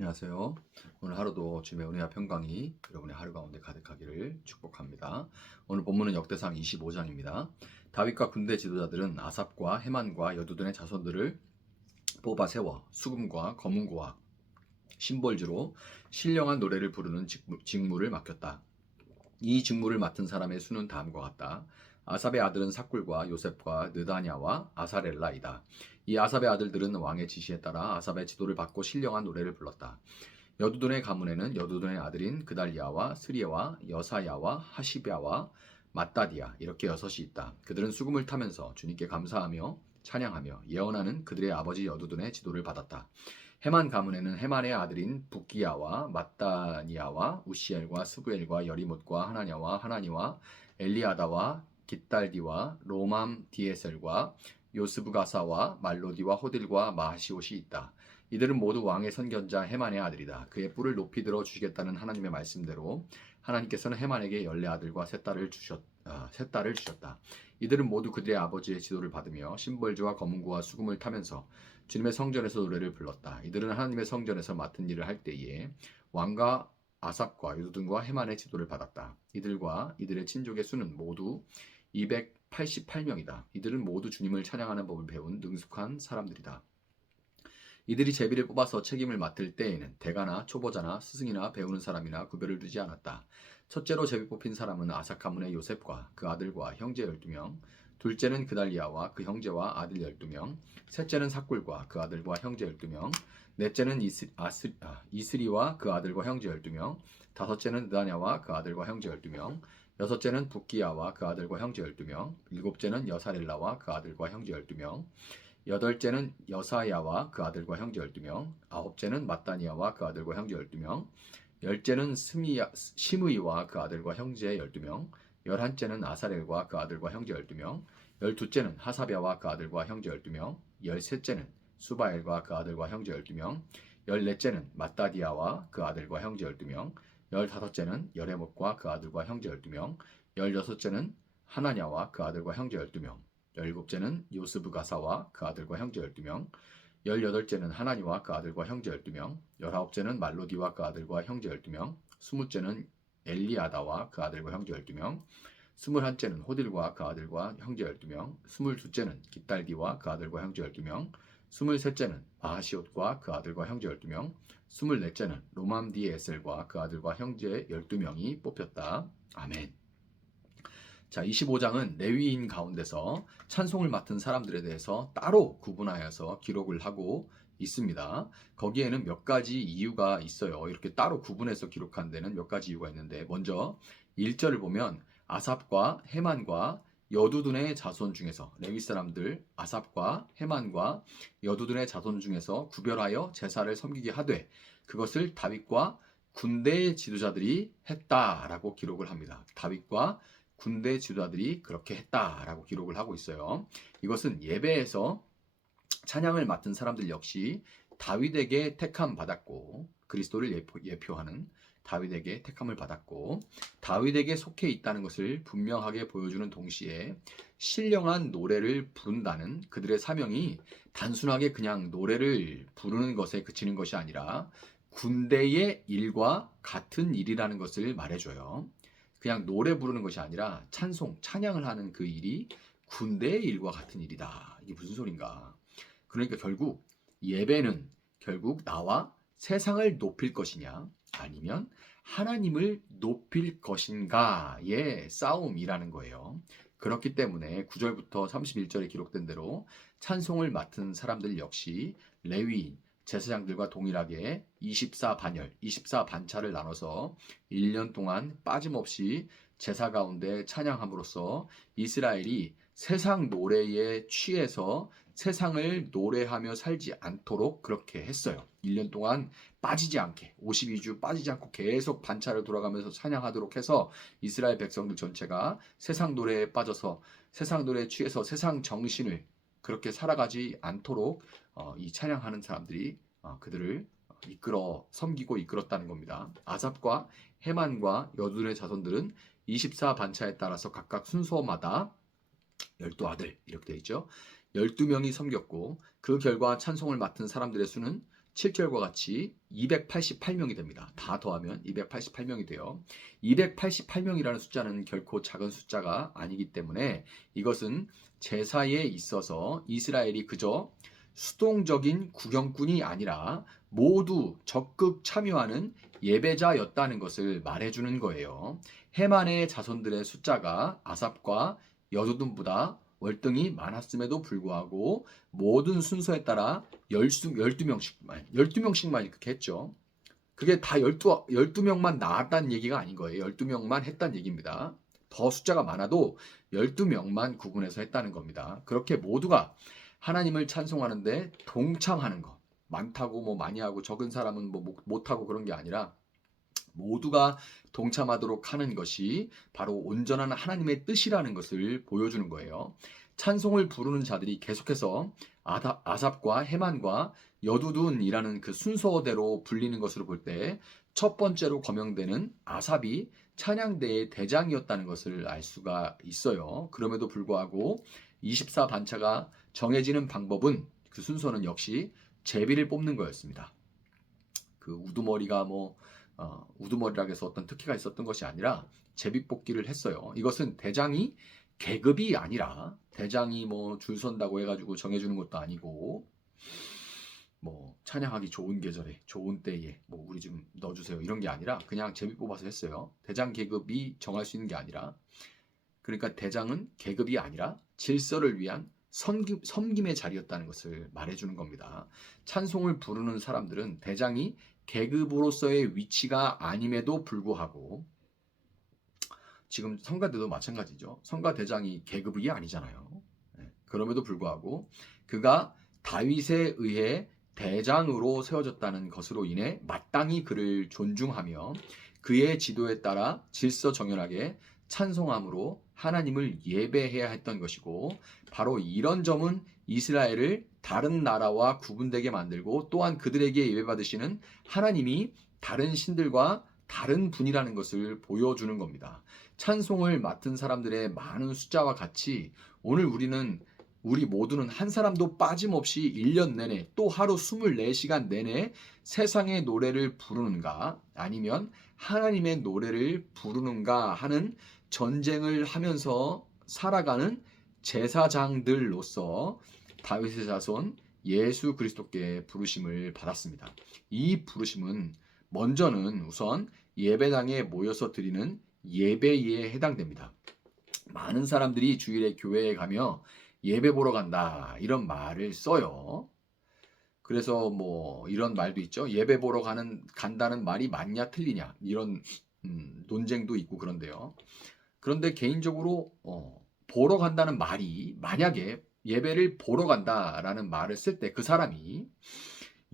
안녕하세요. 오늘 하루도 주님의 은혜와 평강이 여러분의 하루 가운데 가득하기를 축복합니다. 오늘 본문은 역대상 25장입니다. 다윗과 군대 지도자들은 아삽과 헤만과 여두둔의 자손들을 뽑아 세워 수금과 검은고와 심벌주로 신령한 노래를 부르는 직무를 맡겼다. 이 직무를 맡은 사람의 수는 다음과 같다. 아삽의 아들은 삭굴과 요셉과 느다냐와 아사렐라이다. 이 아삽의 아들들은 왕의 지시에 따라 아삽의 지도를 받고 신령한 노래를 불렀다. 여두둔의 가문에는 여두둔의 아들인 그달리아와 스리에와 여사야와 하시랴와 마따디아 이렇게 여섯이 있다. 그들은 수금을 타면서 주님께 감사하며 찬양하며 예언하는 그들의 아버지 여두둔의 지도를 받았다. 헤만 가문에는 헤만의 아들인 붓기야와 마따니아와 우시엘과 스부엘과 여리못과 하나냐와 하나니와 엘리아다와 깃달디와 로맘 디에셀과 요스부가사와 말로디와 호딜과 마하시옷이 있다. 이들은 모두 왕의 선견자 헤만의 아들이다. 그의 뿔을 높이 들어 주시겠다는 하나님의 말씀대로 하나님께서는 헤만에게 14아들과 3딸을 주셨다. 이들은 모두 그들의 아버지의 지도를 받으며 심벌주와 검은고와 수금을 타면서 주님의 성전에서 노래를 불렀다. 이들은 하나님의 성전에서 맡은 일을 할 때에 왕과 아삽과 유두둔과 헤만의 지도를 받았다. 이들과 이들의 친족의 수는 모두 288명이다. 이들은 모두 주님을 찬양하는 법을 배운 능숙한 사람들이다. 이들이 제비를 뽑아서 책임을 맡을 때에는 대가나 초보자나 스승이나 배우는 사람이나 구별을 두지 않았다. 첫째로 제비 뽑힌 사람은 아삭 가문의 요셉과 그 아들과 형제 12명, 둘째는 그달리아와 그 형제와 아들 12명, 셋째는 삭굴과 그 아들과 형제 12명, 넷째는 이스리와 그 아들과 형제 12명, 다섯째는 느다냐와 그 아들과 형제 12명, 여섯째는 붓기야와 그 아들과 형제 12명, 일곱째는 여사렐라와 그 아들과 형제 12명, 여덟째는 여사야와 그 아들과 형제 12명, 아홉째는 마따니아와 그 아들과 형제 12명, 열째는 시므이와 그 아들과 형제 12명, 열한째는 아사렐과 그 아들과 형제 12명, 열두째는 하사랴와 그 아들과 형제 12명, 열셋째는 수바엘과 그 아들과 형제 12명, 열넷째는 마따디아와 그 아들과 형제 12명, 열다섯째는 여레못과 그 아들과 형제 12명, 열여섯째는 하나냐와 그 아들과 형제 12명, 열일곱째는 요스부가사와 그 아들과 형제 12명, 열여덟째는 하나니와 그 아들과 형제 12명, 열아홉째는 말로디와 그 아들과 형제 12명, 스무째는 엘리아다와 그 아들과 형제 12명, 스물한째는 호딜과 그 아들과 형제 12명, 스물두째는 깃달디와 그 아들과 형제 12명, 스물셋째는 마하시옷과 그 아들과 형제 12명, 스물넷째는 로맘디에셀과 그 아들과 형제 12명이 뽑혔다. 아멘. 자, 25장은 레위인 가운데서 찬송을 맡은 사람들에 대해서 따로 구분하여서 기록을 하고 있습니다. 거기에는 몇 가지 이유가 있어요. 이렇게 따로 구분해서 기록한 데는 몇 가지 이유가 있는데, 먼저 1절을 보면 아삽과 헤만과 여두둔의 자손 중에서, 레위 사람들 아삽과 헤만과 여두둔의 자손 중에서 구별하여 제사를 섬기게 하되 그것을 다윗과 군대 지도자들이 했다라고 기록을 합니다. 다윗과 군대 지도자들이 그렇게 했다라고 기록을 하고 있어요. 이것은 예배에서 찬양을 맡은 사람들 역시 다윗에게 택함 받았고, 그리스도를 예표하는 다윗에게 택함을 받았고, 다윗에게 속해 있다는 것을 분명하게 보여주는 동시에 신령한 노래를 부른다는 그들의 사명이 단순하게 그냥 노래를 부르는 것에 그치는 것이 아니라 군대의 일과 같은 일이라는 것을 말해줘요. 그냥 노래 부르는 것이 아니라 찬양을 하는 그 일이 군대의 일과 같은 일이다. 이게 무슨 소린가? 그러니까 결국 예배는 결국 나와 세상을 높일 것이냐 아니면 하나님을 높일 것인가의 싸움이라는 거예요. 그렇기 때문에 9절부터 31절에 기록된 대로 찬송을 맡은 사람들 역시 레위인, 제사장들과 동일하게 24반열, 24반차를 나눠서 1년 동안 빠짐없이 제사 가운데 찬양함으로써 이스라엘이 세상 노래에 취해서 세상을 노래하며 살지 않도록 그렇게 했어요. 1년 동안 빠지지 않게 52주 빠지지 않고 계속 반차를 돌아가면서 찬양하도록 해서 이스라엘 백성들 전체가 세상 노래에 빠져서 세상 노래에 취해서 세상 정신을 그렇게 살아가지 않도록 이 찬양하는 사람들이 그들을 이끌어 섬기고 이끌었다는 겁니다. 아삽과 헤만과 여둔의 자손들은 24반차에 따라서 각각 순서마다 12아들 이렇게 되어 있죠. 12명이 섬겼고 그 결과 찬송을 맡은 사람들의 수는 7절과 같이 288명이 됩니다. 다 더하면 288명이 돼요. 288명이라는 숫자는 결코 작은 숫자가 아니기 때문에 이것은 제사에 있어서 이스라엘이 그저 수동적인 구경꾼이 아니라 모두 적극 참여하는 예배자였다는 것을 말해주는 거예요. 헤만의 자손들의 숫자가 아삽과 여두둔보다 월등히 많았음에도 불구하고 모든 순서에 따라 12명씩만 이렇게 했죠. 그게 다 12명만 나왔다는 얘기가 아닌 거예요. 12명만 했다는 얘기입니다. 더 숫자가 많아도 12명만 구분해서 했다는 겁니다. 그렇게 모두가 하나님을 찬송하는데 동참하는 것. 많다고 뭐 많이 하고 적은 사람은 뭐 못하고 그런 게 아니라 모두가 동참하도록 하는 것이 바로 온전한 하나님의 뜻이라는 것을 보여주는 거예요. 찬송을 부르는 자들이 계속해서 아삽과 헤만과 여두둔이라는 그 순서대로 불리는 것으로 볼 때 첫 번째로 거명되는 아삽이 찬양대의 대장이었다는 것을 알 수가 있어요. 그럼에도 불구하고 24반차가 정해지는 방법은 그 순서는 역시 제비를 뽑는 거였습니다. 그 우두머리가 우두머리라고 해서 어떤 특혜가 있었던 것이 아니라 제비 뽑기를 했어요. 이것은 대장이 계급이 아니라 대장이 뭐 줄 선다고 해가지고 정해주는 것도 아니고 뭐 찬양하기 좋은 계절에 좋은 때에 뭐 우리 좀 넣어주세요 이런 게 아니라 그냥 제비 뽑아서 했어요. 대장 계급이 정할 수 있는 게 아니라 그러니까 대장은 계급이 아니라 질서를 위한 섬김의 자리였다는 것을 말해주는 겁니다. 찬송을 부르는 사람들은 대장이 계급으로서의 위치가 아님에도 불구하고 지금 성가대도 마찬가지죠. 성가대장이 계급이 아니잖아요. 그럼에도 불구하고 그가 다윗에 의해 대장으로 세워졌다는 것으로 인해 마땅히 그를 존중하며 그의 지도에 따라 질서정연하게 찬송함으로 하나님을 예배해야 했던 것이고 바로 이런 점은 이스라엘을 다른 나라와 구분되게 만들고 또한 그들에게 예배받으시는 하나님이 다른 신들과 다른 분이라는 것을 보여주는 겁니다. 찬송을 맡은 사람들의 많은 숫자와 같이 오늘 우리 모두는 한 사람도 빠짐없이 1년 내내 또 하루 24시간 내내 세상의 노래를 부르는가 아니면 하나님의 노래를 부르는가 하는 전쟁을 하면서 살아가는 제사장들로서 다윗의 자손 예수 그리스도께 부르심을 받았습니다. 이 부르심은 먼저는 우선 예배당에 모여서 드리는 예배에 해당됩니다. 많은 사람들이 주일에 교회에 가며 예배 보러 간다 이런 말을 써요. 그래서 뭐 이런 말도 있죠. 예배 보러 간다는 말이 맞냐 틀리냐 이런 논쟁도 있고 그런데요. 그런데 개인적으로 보러 간다는 말이 만약에 예배를 보러 간다라는 말을 쓸 때 그 사람이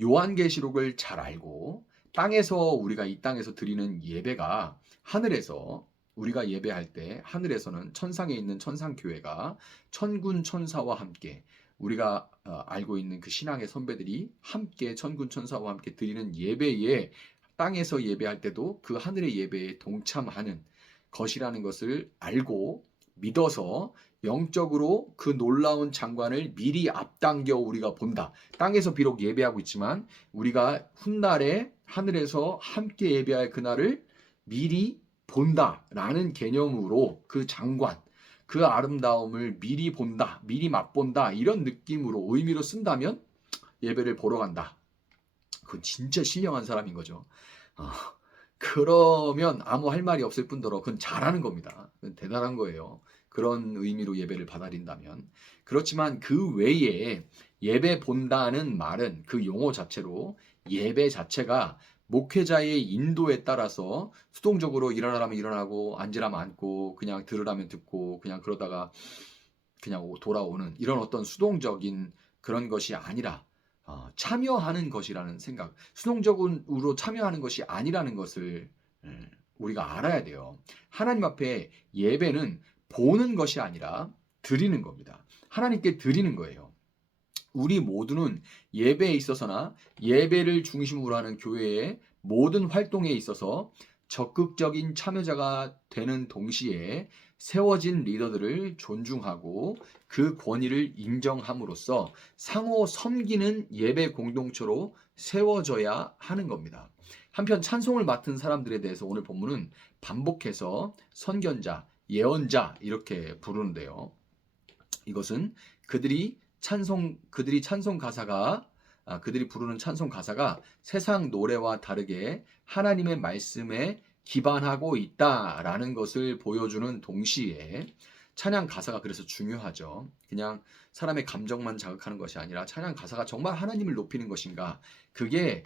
요한계시록을 잘 알고 땅에서 우리가 이 땅에서 드리는 예배가 하늘에서 우리가 예배할 때 하늘에서는 천상에 있는 천상교회가 천군 천사와 함께 우리가 알고 있는 그 신앙의 선배들이 함께 천군 천사와 함께 드리는 예배에 땅에서 예배할 때도 그 하늘의 예배에 동참하는 것이라는 것을 알고 믿어서 영적으로 그 놀라운 장관을 미리 앞당겨 우리가 본다. 땅에서 비록 예배하고 있지만 우리가 훗날에 하늘에서 함께 예배할 그날을 미리 본다라는 개념으로 그 장관, 그 아름다움을 미리 본다, 미리 맛본다 이런 느낌으로 의미로 쓴다면 예배를 보러 간다. 그건 진짜 신령한 사람인 거죠. 그러면 아무 할 말이 없을 뿐더러 그건 잘하는 겁니다. 그건 대단한 거예요. 그런 의미로 예배를 받아들인다면. 그렇지만 그 외에 예배 본다는 말은 그 용어 자체로 예배 자체가 목회자의 인도에 따라서 수동적으로 일어나라면 일어나고 앉으라면 앉고 그냥 들으라면 듣고 그냥 그러다가 그냥 돌아오는 이런 어떤 수동적인 그런 것이 아니라 참여하는 것이라는 생각, 수동적으로 참여하는 것이 아니라는 것을 우리가 알아야 돼요. 하나님 앞에 예배는 보는 것이 아니라 드리는 겁니다. 하나님께 드리는 거예요. 우리 모두는 예배에 있어서나 예배를 중심으로 하는 교회의 모든 활동에 있어서 적극적인 참여자가 되는 동시에 세워진 리더들을 존중하고 그 권위를 인정함으로써 상호 섬기는 예배 공동체로 세워져야 하는 겁니다. 한편 찬송을 맡은 사람들에 대해서 오늘 본문은 반복해서 선견자, 예언자 이렇게 부르는데요. 이것은 그들이 부르는 찬송 가사가 세상 노래와 다르게 하나님의 말씀에 기반하고 있다라는 것을 보여주는 동시에 찬양 가사가 그래서 중요하죠. 그냥 사람의 감정만 자극하는 것이 아니라 찬양 가사가 정말 하나님을 높이는 것인가, 그게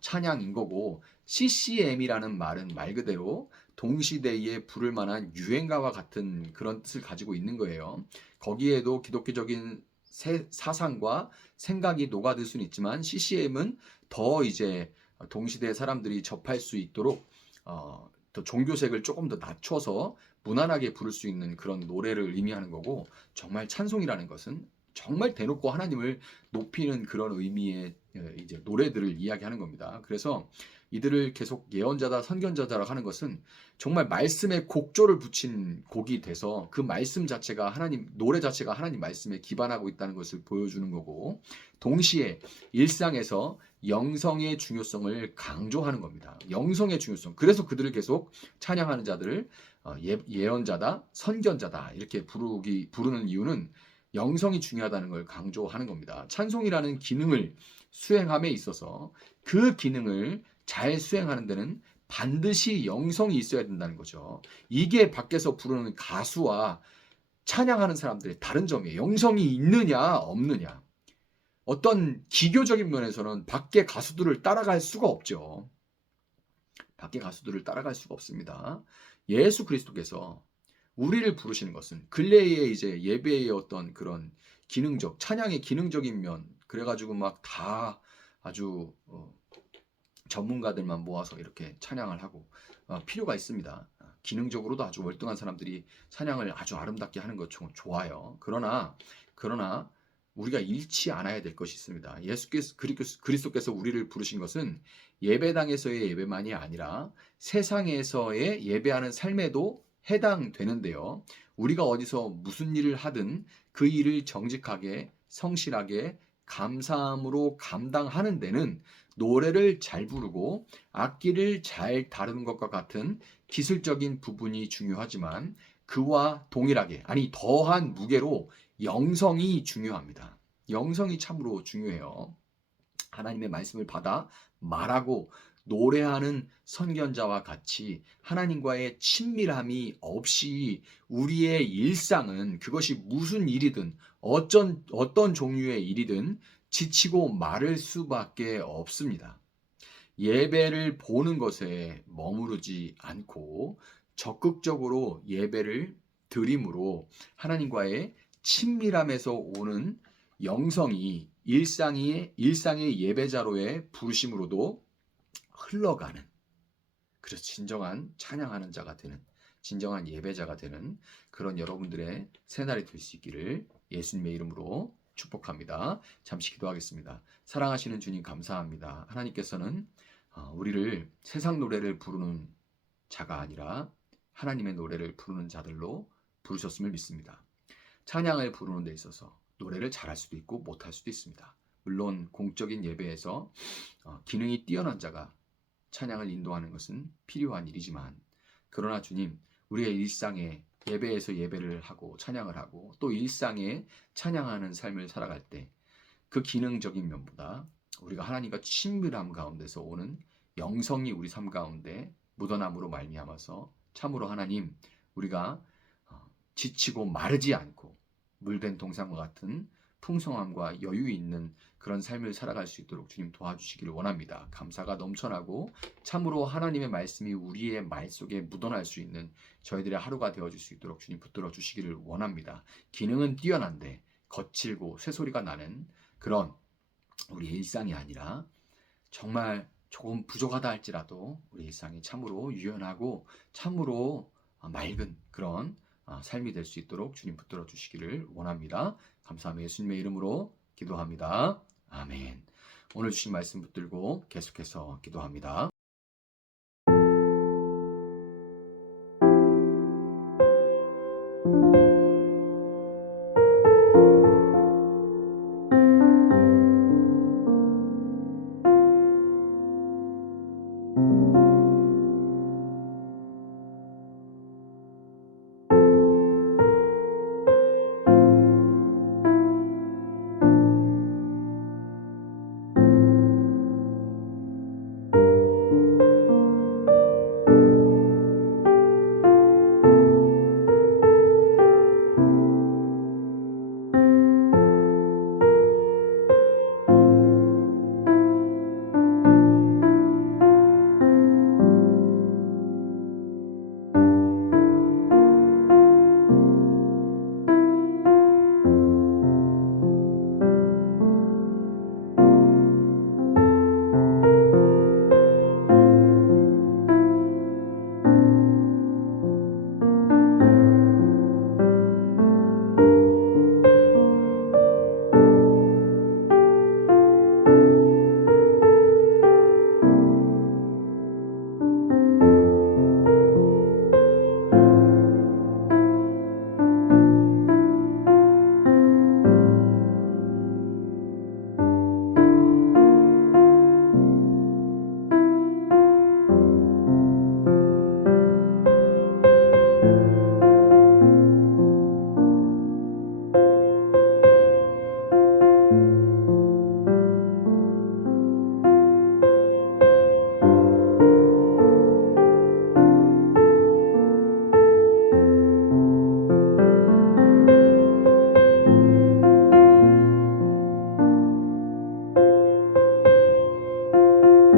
찬양인 거고, CCM이라는 말은 말 그대로 동시대에 부를 만한 유행가와 같은 그런 뜻을 가지고 있는 거예요. 거기에도 기독교적인 사상과 생각이 녹아들 수는 있지만 CCM은 더 이제 동시대 사람들이 접할 수 있도록 더 종교색을 조금 더 낮춰서 무난하게 부를 수 있는 그런 노래를 의미하는 거고, 정말 찬송이라는 것은 정말 대놓고 하나님을 높이는 그런 의미의 이제 노래들을 이야기하는 겁니다. 그래서 이들을 계속 예언자다, 선견자다라고 하는 것은 정말 말씀에 곡조를 붙인 곡이 돼서 그 말씀 자체가 노래 자체가 하나님 말씀에 기반하고 있다는 것을 보여주는 거고, 동시에 일상에서 영성의 중요성을 강조하는 겁니다. 영성의 중요성. 그래서 그들을 계속 찬양하는 자들을 예언자다, 선견자다 이렇게 부르는 이유는 영성이 중요하다는 걸 강조하는 겁니다. 찬송이라는 기능을 수행함에 있어서 그 기능을 잘 수행하는 데는 반드시 영성이 있어야 된다는 거죠. 이게 밖에서 부르는 가수와 찬양하는 사람들의 다른 점이에요. 영성이 있느냐 없느냐. 어떤 기교적인 면에서는 밖에 가수들을 따라갈 수가 없죠. 밖에 가수들을 따라갈 수가 없습니다. 예수 그리스도께서 우리를 부르시는 것은 근래에 이제 예배의 어떤 그런 찬양의 기능적인 면, 그래가지고 막 다 아주 전문가들만 모아서 이렇게 찬양을 하고 필요가 있습니다. 기능적으로도 아주 월등한 사람들이 찬양을 아주 아름답게 하는 것 좋아요. 그러나 우리가 잃지 않아야 될 것이 있습니다. 예수께서 그리스도께서 우리를 부르신 것은 예배당에서의 예배만이 아니라 세상에서의 예배하는 삶에도 해당되는데요. 우리가 어디서 무슨 일을 하든 그 일을 정직하게, 성실하게, 감사함으로 감당하는 데는 노래를 잘 부르고 악기를 잘 다루는 것과 같은 기술적인 부분이 중요하지만 그와 동일하게, 아니 더한 무게로 영성이 중요합니다. 영성이 참으로 중요해요. 하나님의 말씀을 받아 말하고 노래하는 선견자와 같이 하나님과의 친밀함이 없이 우리의 일상은, 그것이 무슨 일이든 어떤 종류의 일이든 지치고 마를 수밖에 없습니다. 예배를 보는 것에 머무르지 않고 적극적으로 예배를 드림으로 하나님과의 친밀함에서 오는 영성이 일상의 예배자로의 부르심으로도 흘러가는, 그래서 진정한 찬양하는 자가 되는, 진정한 예배자가 되는 그런 여러분들의 새날이 될 수 있기를 예수님의 이름으로 축복합니다. 잠시 기도하겠습니다. 사랑하시는 주님 감사합니다. 하나님께서는 우리를 세상 노래를 부르는 자가 아니라 하나님의 노래를 부르는 자들로 부르셨음을 믿습니다. 찬양을 부르는 데 있어서 노래를 잘할 수도 있고 못할 수도 있습니다. 물론 공적인 예배에서 기능이 뛰어난 자가 찬양을 인도하는 것은 필요한 일이지만, 그러나 주님, 우리의 일상에 예배에서 예배를 하고 찬양을 하고 또 일상에 찬양하는 삶을 살아갈 때 그 기능적인 면보다 우리가 하나님과 친밀함 가운데서 오는 영성이 우리 삶 가운데 묻어남으로 말미암아서 참으로 하나님, 우리가 지치고 마르지 않고 물된 동산과 같은 풍성함과 여유 있는 그런 삶을 살아갈 수 있도록 주님 도와주시기를 원합니다. 감사가 넘쳐나고 참으로 하나님의 말씀이 우리의 말 속에 묻어날 수 있는 저희들의 하루가 되어줄 수 있도록 주님 붙들어 주시기를 원합니다. 기능은 뛰어난데 거칠고 쇠소리가 나는 그런 우리의 일상이 아니라 정말 조금 부족하다 할지라도 우리 일상이 참으로 유연하고 참으로 맑은 그런 삶이 될 수 있도록 주님 붙들어 주시기를 원합니다. 감사하며 예수님의 이름으로 기도합니다. 아멘. 오늘 주신 말씀 붙들고 계속해서 기도합니다.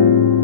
주